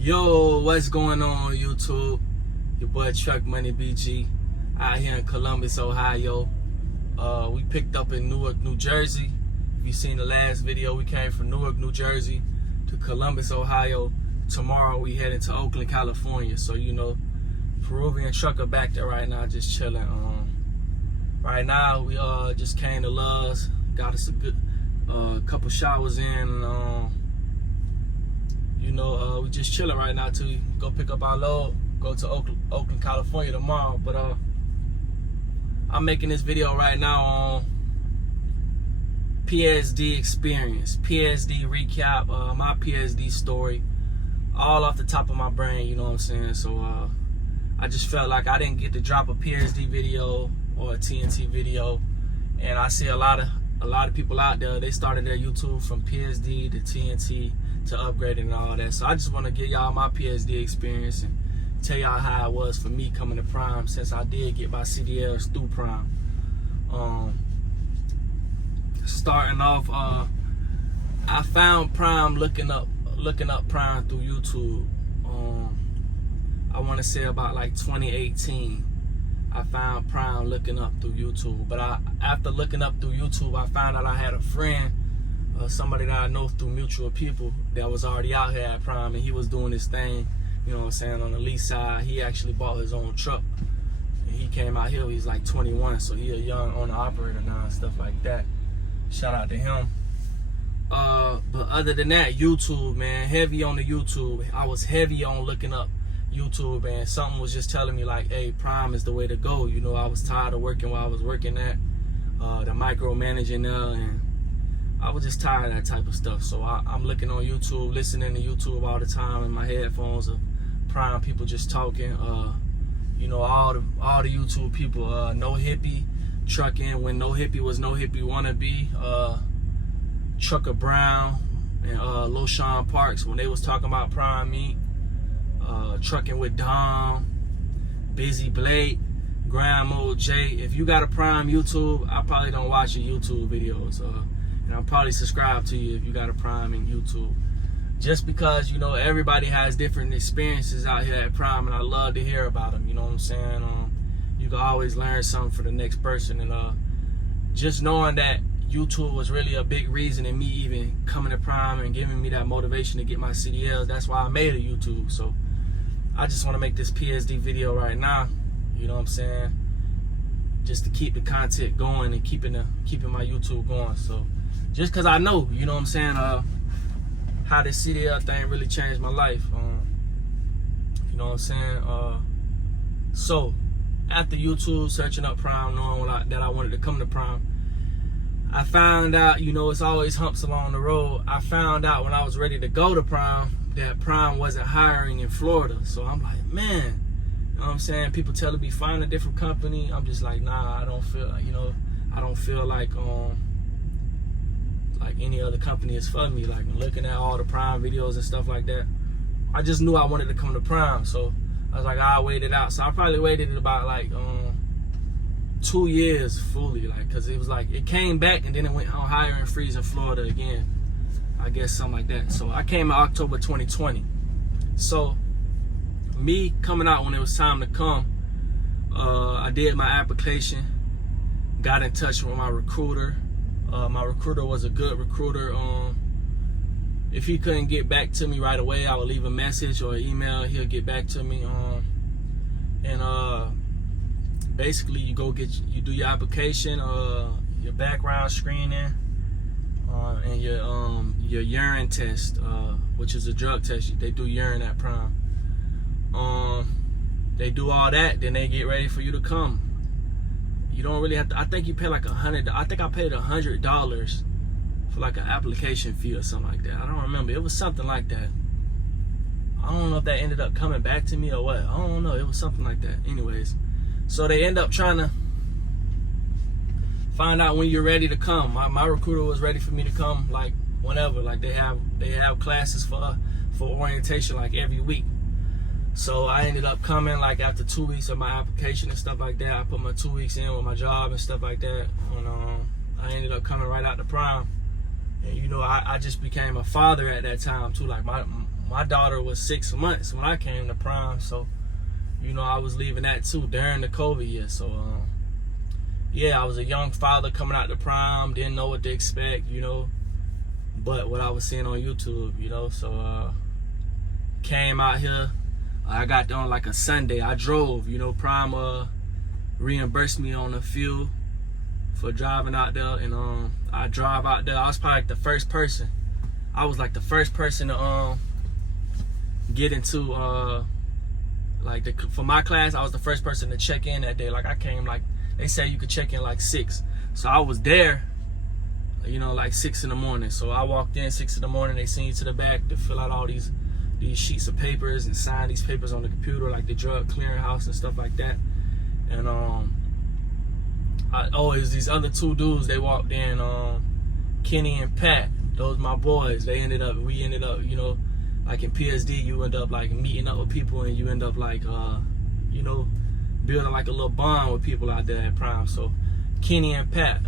Yo, what's going on YouTube? Your boy Truck Money BG out here in Columbus, Ohio. We picked up in Newark, New Jersey. If you seen the last video, we came from Newark, New Jersey to Columbus, Ohio. Tomorrow we heading to Oakland, California. So you know, Peruvian trucker back there right now, just chilling. Right now we just came to Love's, got us a good couple showers in, and you know, we just chilling right now till we go pick up our load, go to Oakland, California tomorrow. But I'm making this video right now on PSD experience, PSD recap, my PSD story, all off the top of my brain, you know what I'm saying? So I just felt like I didn't get to drop a PSD video or a TNT video, and I see a lot of people out there, they started their YouTube from PSD to TNT to upgrading and all that. So I just want to give y'all my PSD experience and tell y'all how it was for me coming to Prime, since I did get my CDLs through Prime. Starting off, I found Prime looking up Prime through YouTube. I want to say about like 2018. I found Prime looking up through YouTube. But after looking up through YouTube, I found out I had a friend, somebody that I know through mutual people, that was already out here at Prime, and he was doing his thing, you know what I'm saying, on the lease side. He actually bought his own truck, and he came out here, he's like 21, so he a young owner operator now and stuff like that. Shout out to him. But other than that, YouTube, man, heavy on the YouTube. I was heavy on looking up YouTube, and something was just telling me like, hey, Prime is the way to go. You know, I was tired of working where I was working at, the micromanaging there, and I was just tired of that type of stuff. So I'm looking on YouTube, listening to YouTube all the time in my headphones of Prime people just talking. You know, all the YouTube people, No Hippie Trucking, when No Hippie was No Hippie Wannabe, Trucker Brown, and LoShawn Parks, when they was talking about Prime Meat, Trucking with Dom, Busy Blake, Grandma J. If you got a Prime YouTube, I probably don't watch your YouTube videos, and I'll probably subscribe to you if you got a Prime in YouTube, just because, you know, everybody has different experiences out here at Prime, and I love to hear about them. You know what I'm saying? You can always learn something for the next person, and just knowing that YouTube was really a big reason in me even coming to Prime and giving me that motivation to get my CDLs. That's why I made a YouTube. So I just want to make this PSD video right now, you know what I'm saying, just to keep the content going and keeping my YouTube going. So just because I know, you know what I'm saying, how this CDL thing really changed my life, you know what I'm saying. So after YouTube, searching up Prime, knowing that I wanted to come to Prime, I found out, you know, it's always humps along the road. I found out when I was ready to go to Prime that Prime wasn't hiring in Florida. So I'm like, man, you know what I'm saying? People telling me find a different company. I'm just like, nah, I don't feel like, you know, I don't feel like any other company is for me. Like, looking at all the Prime videos and stuff like that, I just knew I wanted to come to Prime. So I was like, I'll wait it out. So I probably waited about like 2 years fully, like, because it was like it came back and then it went on hiring freeze in Florida again, I guess, something like that. So I came in October 2020. So me coming out when it was time to come, I did my application, got in touch with my recruiter. My recruiter was a good recruiter. If he couldn't get back to me right away, I would leave a message or an email. He'll get back to me. Basically, you do your application, your background screening, and your urine test, which is a drug test. They do urine at Prime. They do all that, then they get ready for you to come. You don't really have to. I think you pay like $100. I think I paid $100 for like an application fee or something like that. I don't remember. It was something like that. I don't know if that ended up coming back to me or what. I don't know. It was something like that. Anyways. So they end up trying to find out when you're ready to come. My recruiter was ready for me to come like whenever. Like they have classes for orientation like every week. So I ended up coming like after 2 weeks of my application and stuff like that. I put my 2 weeks in with my job and stuff like that. And I ended up coming right out to Prime. And you know, I just became a father at that time too. Like my daughter was 6 months when I came to Prime, so you know I was leaving that too during the COVID year. So yeah, I was a young father coming out to Prime, didn't know what to expect, you know, but what I was seeing on YouTube, you know. So came out here. I got there on like a Sunday. I drove, you know. Prime reimbursed me on the fuel for driving out there, and I drive out there. I was probably like the first person. I was like the first person to get into for my class. I was the first person to check in that day. Like I came, like they say you could check in like 6, so I was there, you know, like 6 in the morning. So I walked in 6 in the morning. They send you to the back to fill out all these sheets of papers and sign these papers on the computer, like the drug clearinghouse and stuff like that. And always these other 2 dudes, they walked in, Kenny and Pat. Those my boys. We ended up, you know, like in PSD, you end up like meeting up with people, and you end up like, you know, building like a little bond with people out there at Prime. So Kenny and Pat,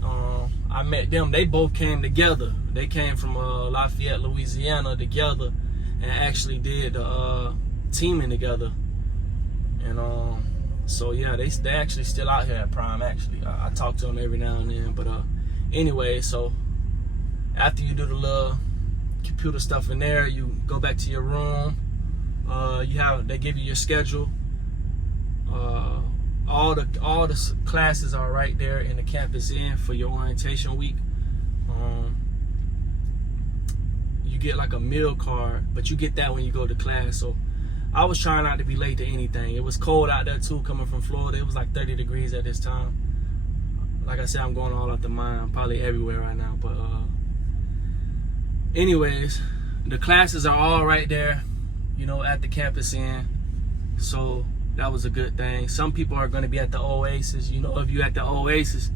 I met them. They both came together. They came from Lafayette, Louisiana together, and actually did teaming together. And so yeah, they actually still out here at Prime. Actually, I talk to them every now and then. But anyway, so after you do the little computer stuff in there, you go back to your room. They give you your schedule. All the classes are right there in the campus inn for your orientation week. You get like a meal card, but you get that when you go to class. So I was trying not to be late to anything. It was cold out there too, coming from Florida. It was like 30 degrees at this time. Like I said, I'm going all out the mine. I'm probably everywhere right now. But anyways, the classes are all right there, you know, at the campus inn. So that was a good thing. Some people are going to be at the Oasis. You know, if you at the Oasis,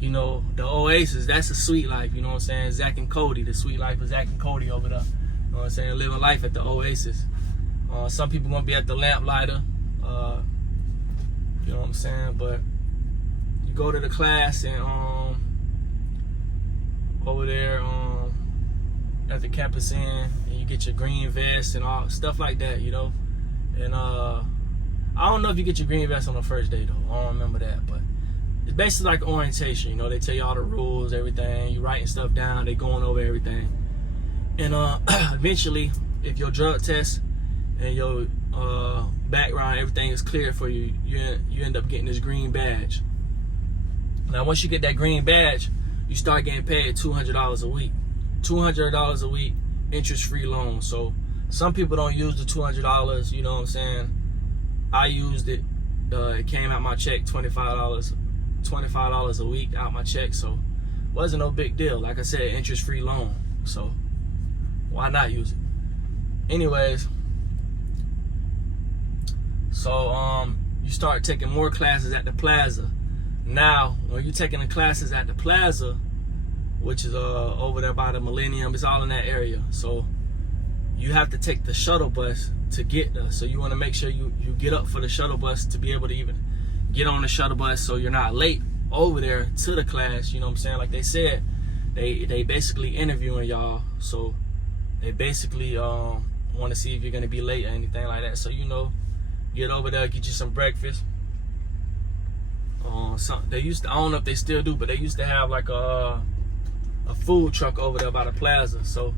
you know, the Oasis, that's a sweet life. You know what I'm saying? Zach and Cody, the sweet life of Zach and Cody over there. You know what I'm saying? Living life at the Oasis. Some people going to be at the Lamplighter. You know what I'm saying? But you go to the class, and over there at the campus inn, and you get your green vest and all stuff like that, you know. And I don't know if you get your green vest on the first day though. I don't remember that, but it's basically like orientation. You know, they tell you all the rules, everything. You writing stuff down. They going over everything. And eventually, if your drug test and your background, everything is clear for you, you end up getting this green badge. Now, once you get that green badge, you start getting paid $200 a week. $200 a week, interest-free loan. So some people don't use the $200. You know what I'm saying? I used it. It came out my check, $25 a week out my check. So wasn't no big deal. Like I said, interest-free loan. So why not use it? Anyways, so you start taking more classes at the Plaza. Now, when you're taking the classes at the Plaza, which is over there by the Millennium, it's all in that area. So you have to take the shuttle bus to get there. So you want to make sure you get up for the shuttle bus to be able to even get on the shuttle bus, so you're not late over there to the class. You know what I'm saying? Like they said, they basically interviewing y'all. So they basically want to see if you're going to be late or anything like that. So, you know, get over there, get you some breakfast. They used to, I don't know if they still do, but they used to have like a food truck over there by the Plaza. So,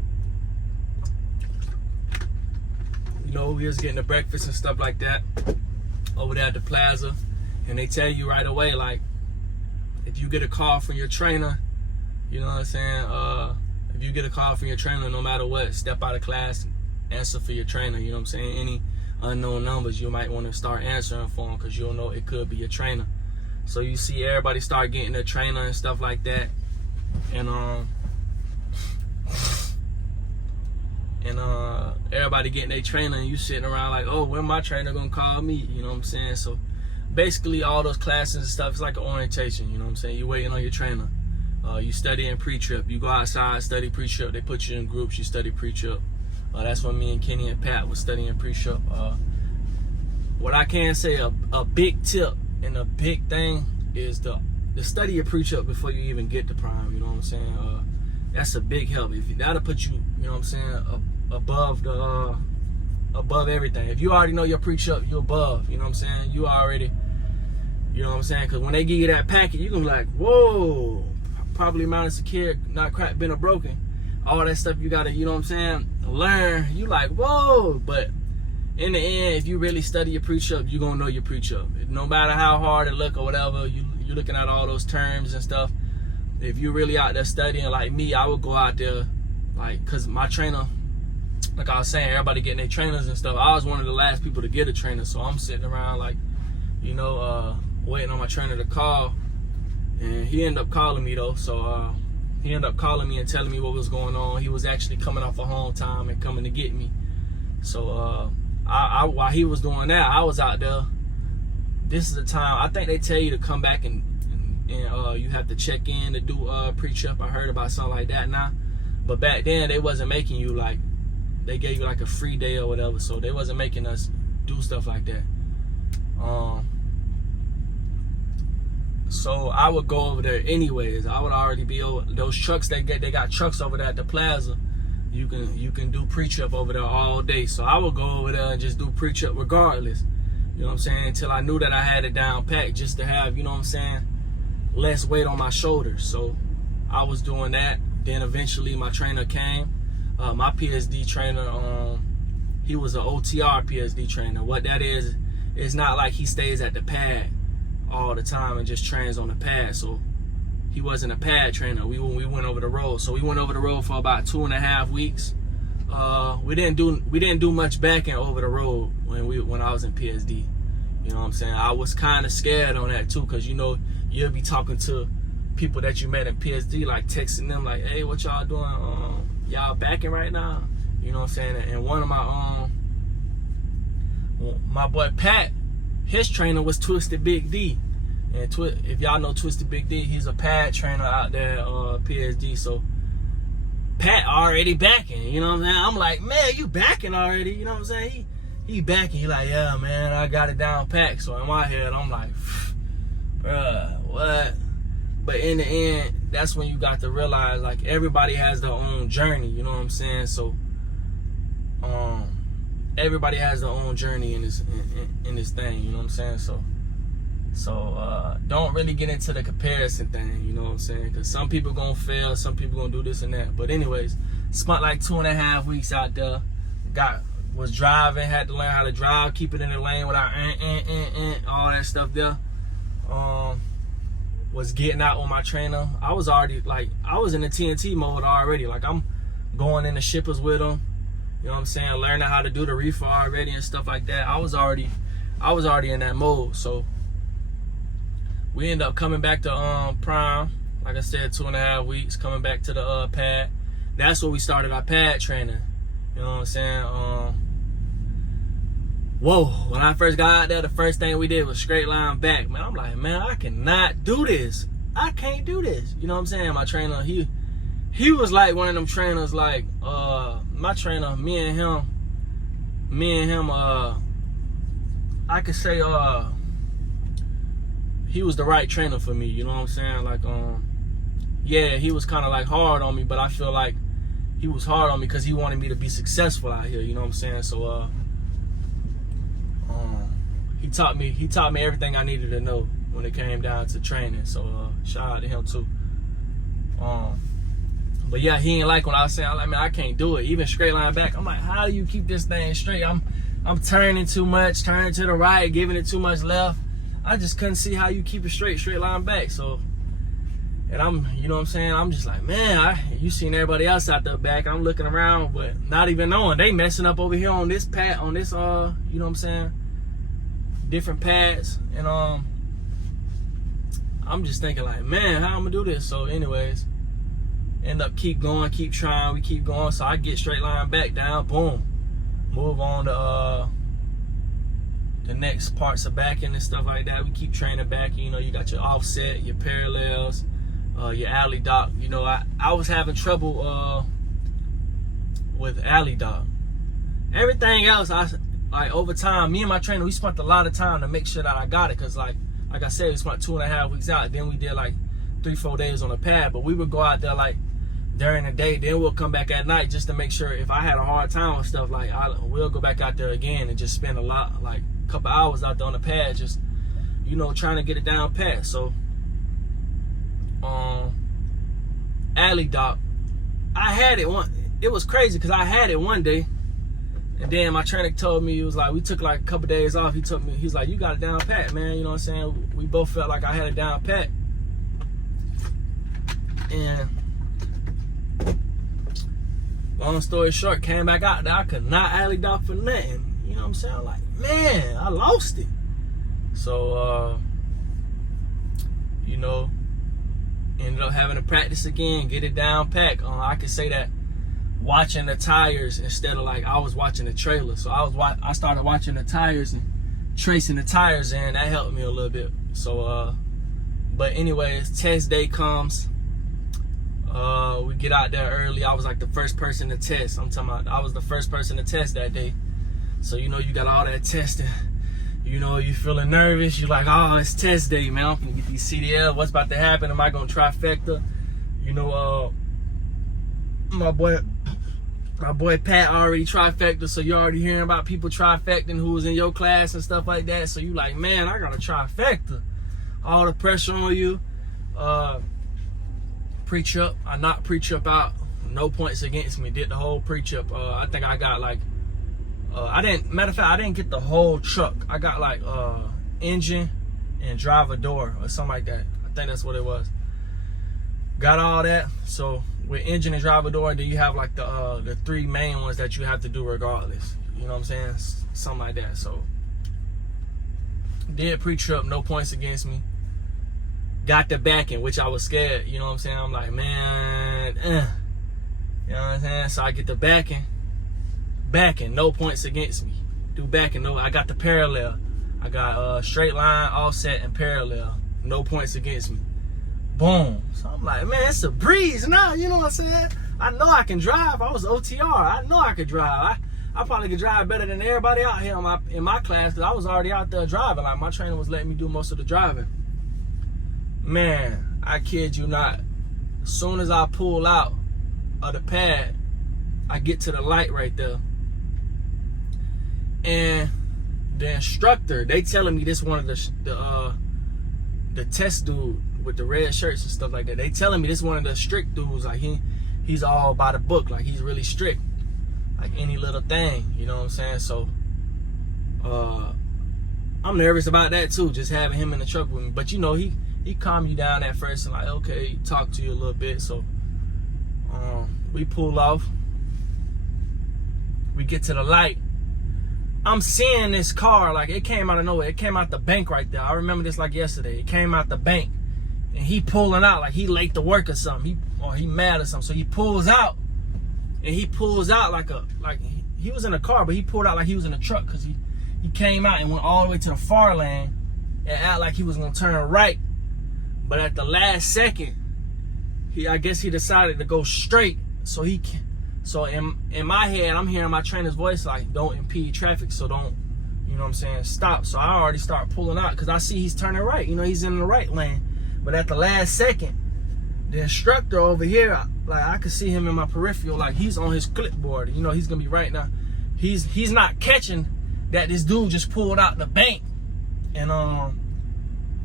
you know, we was getting the breakfast and stuff like that over there at the Plaza. And they tell you right away, like, if you get a call from your trainer, you know what I'm saying? If you get a call from your trainer, no matter what, step out of class, answer for your trainer. You know what I'm saying? Any unknown numbers, you might want to start answering for them, because you'll know it could be your trainer. So you see everybody start getting their trainer and stuff like that. And everybody getting their trainer, and you sitting around like, oh, when my trainer gonna call me? You know what I'm saying? So basically all those classes and stuff, it's like an orientation. You know what I'm saying? You're waiting on your trainer. You study in pre-trip. You go outside, study pre-trip. They put you in groups. You study pre-trip. That's when me and Kenny and Pat was studying pre-trip. What I can say, a big tip and a big thing is the study your pre-trip before you even get to Prime. You know what I'm saying? That's a big help. That'll put you, you know what I'm saying, above the above everything. If you already know your pre-chop, you're above. You know what I'm saying? You already, you know what I'm saying? Because when they give you that packet, you're going to be like, whoa, probably minus a kid, not cracked, been or broken. All that stuff you got to, you know what I'm saying, learn. You like, whoa. But in the end, if you really study your pre-chop, you're going to know your pre-chop. No matter how hard it look or whatever, you're looking at all those terms and stuff. If you're really out there studying like me, I would go out there, like, because my trainer, like I was saying, everybody getting their trainers and stuff. I was one of the last people to get a trainer, so I'm sitting around like, you know, waiting on my trainer to call. And he ended up calling me though, so he ended up calling me and telling me what was going on. He was actually coming off of home time and coming to get me. So while he was doing that, I was out there. This is the time, I think they tell you to come back and you have to check in to do pre-chop. I heard about something like that now. But back then, they wasn't making you like, they gave you like a free day or whatever, so they wasn't making us do stuff like that. So I would go over there anyways. I would already be over those trucks. They got trucks over there at the plaza. You can do pre-chop over there all day. So I would go over there and just do pre-chop regardless. You know what I'm saying? Until I knew that I had it down packed, just to have, you know what I'm saying, less weight on my shoulders. So I was doing that. Then eventually my trainer came. My PSD trainer, he was an OTR PSD trainer. What that is, it's not like he stays at the pad all the time and just trains on the pad. So he wasn't a pad trainer. We went over the road. So we went over the road for about 2.5 weeks. We didn't do much backing over the road when I was in PSD. You know what I'm saying? I was kind of scared on that too, because you know you'll be talking to people that you met in PSD, like texting them like, hey, what y'all doing? Y'all backing right now? You know what I'm saying? And one of my boy Pat, his trainer was Twisted Big D. And if y'all know Twisted Big D, he's a pad trainer out there, PSD. So Pat already backing, you know what I'm saying? I'm like, man, you backing already, you know what I'm saying? He backing, he like, yeah, man, I got it down packed. So in my head, I'm like, bruh, what? But in the end, that's when you got to realize, like, everybody has their own journey, you know what I'm saying? So everybody has their own journey in this thing, you know what I'm saying? So don't really get into the comparison thing, you know what I'm saying? Because some people gonna fail, some people gonna do this and that. But anyways, spent like 2.5 weeks out there. Was driving, had to learn how to drive, keep it in the lane without all that stuff there. Was getting out with my trainer. I was already like, I was in the TNT mode already. Like I'm going in the shippers with them. You know what I'm saying? Learning how to do the reefer already and stuff like that. I was already in that mode. So we ended up coming back to Prime. Like I said, 2.5 weeks, coming back to the pad. That's where we started our pad training. You know what I'm saying? Whoa, when I first got out there, the first thing we did was straight line back. Man, I'm like, man, I cannot do this. I can't do this. You know what I'm saying? My trainer, he was like one of them trainers, like, my trainer, me and him, I could say, he was the right trainer for me, you know what I'm saying? Like, yeah, he was kind of like hard on me, but I feel like he was hard on me because he wanted me to be successful out here, you know what I'm saying? So, he taught me everything I needed to know when it came down to training. So, shout out to him too. But yeah, he ain't like when I was saying, like, man, I can't do it. Even straight line back, I'm like, how do you keep this thing straight? I'm turning too much, turning to the right, giving it too much left. I just couldn't see how you keep it straight line back. So, and you know what I'm saying? I'm just like, man, you seen everybody else out there back. I'm looking around, but not even knowing they messing up over here on this pad, on this, you know what I'm saying? Different pads. And I'm just thinking like, man, how I'm gonna do this? So anyways, end up keep going, keep trying, we keep going. So I get straight line back down, boom. Move on to the next parts of backing and stuff like that. We keep training back. You know, you got your offset, your parallels, your alley dock. You know, I was having trouble with alley dock. Everything else, like over time, me and my trainer, we spent a lot of time to make sure that I got it. Cause like I said, we spent 2.5 weeks out. Then we did like 3-4 days on the pad. But we would go out there like during the day. Then we'll come back at night just to make sure if I had a hard time with stuff, like we'll go back out there again and just spend a couple hours out there on the pad, just, you know, trying to get it down pat. So alley dock, I had it it was crazy because I had it one day, and then my trainer told me, he was like, we took like a couple days off, he's like, you got it down pat, man, you know what I'm saying? We both felt like I had it down pat. And long story short, came back out there, I could not alley dock for nothing. You know what I'm saying? Like, man, I lost it. So, you know, ended up having to practice again, get it down pack. I could say that watching the tires instead of like I was watching the trailer. So I started watching the tires and tracing the tires, and that helped me a little bit. So, but anyways, test day comes. We get out there early. I was like the first person to test. I'm talking about I was the first person to test that day. So, you know, you got all that testing. You know, you feeling nervous. You're like, oh, it's test day, man. I'm gonna get these CDL. What's about to happen? Am I gonna trifecta? You know, my boy Pat already trifecta, so you're already hearing about people trifecting who was in your class and stuff like that. So you like, man, I got a trifecta. All the pressure on you. Pre-trip, I knocked pre-trip out. No points against me. Did the whole pre-trip. I think I got like, matter of fact, I didn't get the whole truck. I got like engine and driver door or something like that. I think that's what it was. Got all that. So with engine and driver door, then you have like the three main ones that you have to do regardless. You know what I'm saying? Something like that. So did pre-trip, no points against me. Got the backing, which I was scared. You know what I'm saying? I'm like, man, you know what I'm saying? So I get the backing, no points against me. Do backing, no. I got the parallel. I got straight line, offset, and parallel. No points against me. Boom. So I'm like, man, it's a breeze now. You know what I'm saying? I know I can drive. I was OTR. I know I could drive. I probably could drive better than everybody out here in my class, because I was already out there driving. Like, my trainer was letting me do most of the driving. Man, I kid you not. As soon as I pull out of the pad, I get to the light right there. And the instructor, they telling me this one of the test dude with the red shirts and stuff like that. They telling me this one of the strict dudes. Like he's all by the book. Like he's really strict. Like any little thing, you know what I'm saying? So I'm nervous about that too, just having him in the truck with me. But you know, he calmed you down at first and like, okay, talk to you a little bit. So we pull off. We get to the light. I'm seeing this car, like it came out of nowhere. It came out the bank right there. I remember this like yesterday. It came out the bank. And he pulling out like he late to work or something. He mad or something. So he pulls out. And he pulls out like he was in a car, but he pulled out like he was in a truck, because he came out and went all the way to the far lane and act like he was gonna turn right. But at the last second, I guess he decided to go straight. So in my head, I'm hearing my trainer's voice like, don't impede traffic, so don't, you know what I'm saying, stop. So I already start pulling out because I see he's turning right. You know, he's in the right lane. But at the last second, the instructor over here, like I could see him in my peripheral, like he's on his clipboard. You know, he's gonna be right now. He's not catching that this dude just pulled out the bank and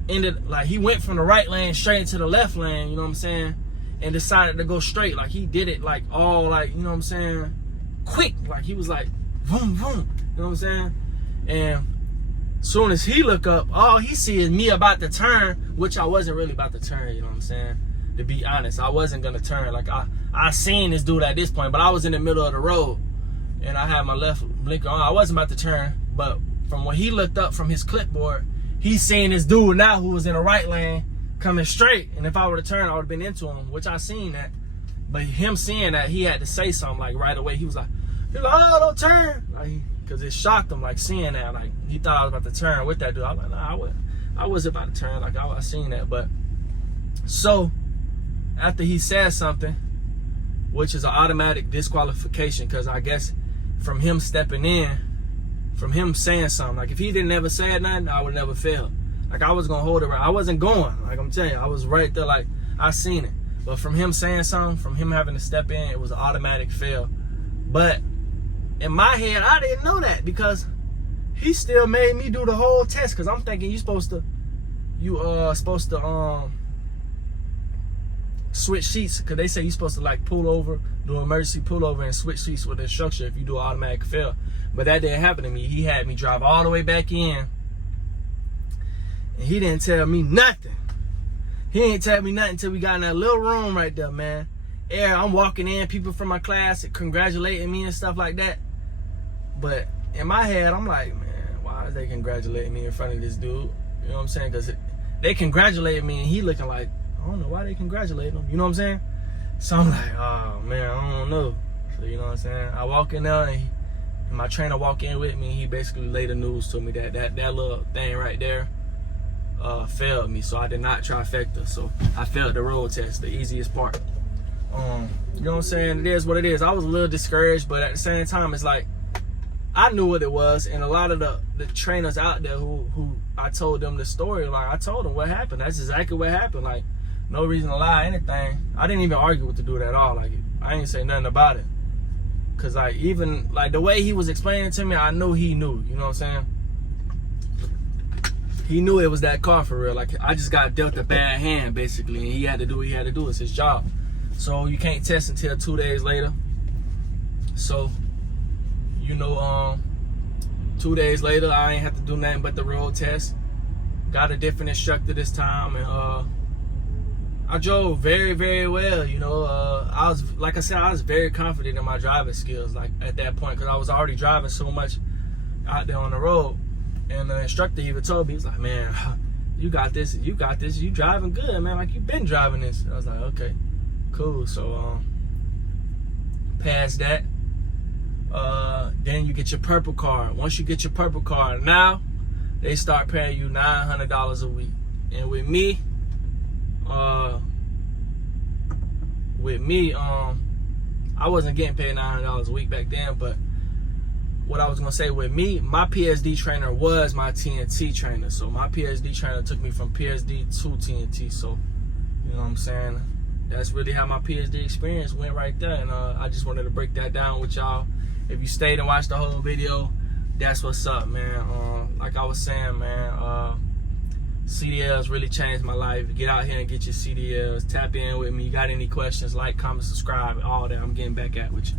ended, like he went from the right lane straight into the left lane, you know what I'm saying, and decided to go straight. Like he did it like all like, you know what I'm saying, quick. Like he was like vroom vroom, you know what I'm saying. And soon as he look up, all he see is me about to turn, which I wasn't really about to turn, you know what I'm saying. To be honest, I wasn't gonna turn. Like I seen this dude at this point, but I was in the middle of the road and I had my left blinker on. I wasn't about to turn, but from when he looked up from his clipboard, he's seeing this dude now who was in the right lane coming straight. And if I would have turned, I would have been into him, which I seen that. But him seeing that, he had to say something like right away. He was like, oh, don't turn. Like, because it shocked him, like seeing that. Like he thought I was about to turn with that dude. I was like, nah, I wasn't about to turn. Like I seen that. But so after he said something, which is an automatic disqualification, because I guess from him stepping in, from him saying something, like if he didn't ever say nothing, I would never fail. Like I was gonna hold it right. I wasn't going. Like I'm telling you, I was right there. Like I seen it. But from him saying something, from him having to step in, it was an automatic fail. But in my head, I didn't know that because he still made me do the whole test. Because I'm thinking you supposed to switch sheets, because they say you're supposed to like pull over, do emergency pullover and switch sheets with the instructor if you do an automatic fail. But that didn't happen to me. He had me drive all the way back in, and he didn't tell me nothing. He didn't tell me nothing until we got in that little room right there, man. I'm walking in, people from my class congratulating me and stuff like that. But in my head, I'm like, man, why is they congratulating me in front of this dude? You know what I'm saying? Because they congratulated me, and he looking like, I don't know why they congratulate him. You know what I'm saying? So I'm like, oh man, I don't know. So you know what I'm saying? I walk in there, and my trainer walk in with me. And he basically laid the news to me that little thing right there failed me. So I did not trifecta. So I failed the road test, the easiest part. You know what I'm saying? It is what it is. I was a little discouraged, but at the same time, it's like I knew what it was, and a lot of the trainers out there who I told them the story, like I told them what happened. That's exactly what happened. Like, no reason to lie, anything. I didn't even argue with the dude at all. Like, I didn't say nothing about it. Cause like, even like the way he was explaining to me, I knew he knew. You know what I'm saying? He knew it was that car for real. Like, I just got dealt a bad hand basically, and he had to do what he had to do. It's his job. So you can't test until 2 days later. So, you know, 2 days later, I ain't have to do nothing but the road test. Got a different instructor this time, and I drove very, very well. You know, I was, like I said, I was very confident in my driving skills, like at that point, because I was already driving so much out there on the road. And the instructor even told me, he was like, man, you got this, you driving good, man, like you've been driving this. I was like, okay, cool. So past that, then you get your purple card. Once you get your purple card, now they start paying you $900 a week. And with me, I wasn't getting paid $900 a week back then, but what I was gonna say, with me, my PSD trainer was my TNT trainer. So my PSD trainer took me from PSD to TNT. So, you know what I'm saying? That's really how my PSD experience went right there. And I just wanted to break that down with y'all. If you stayed and watched the whole video, that's what's up, man. Like I was saying, man, CDLs really changed my life. Get out here and get your CDLs. Tap in with me. You got any questions, like, comment, subscribe, all that. I'm getting back at with you.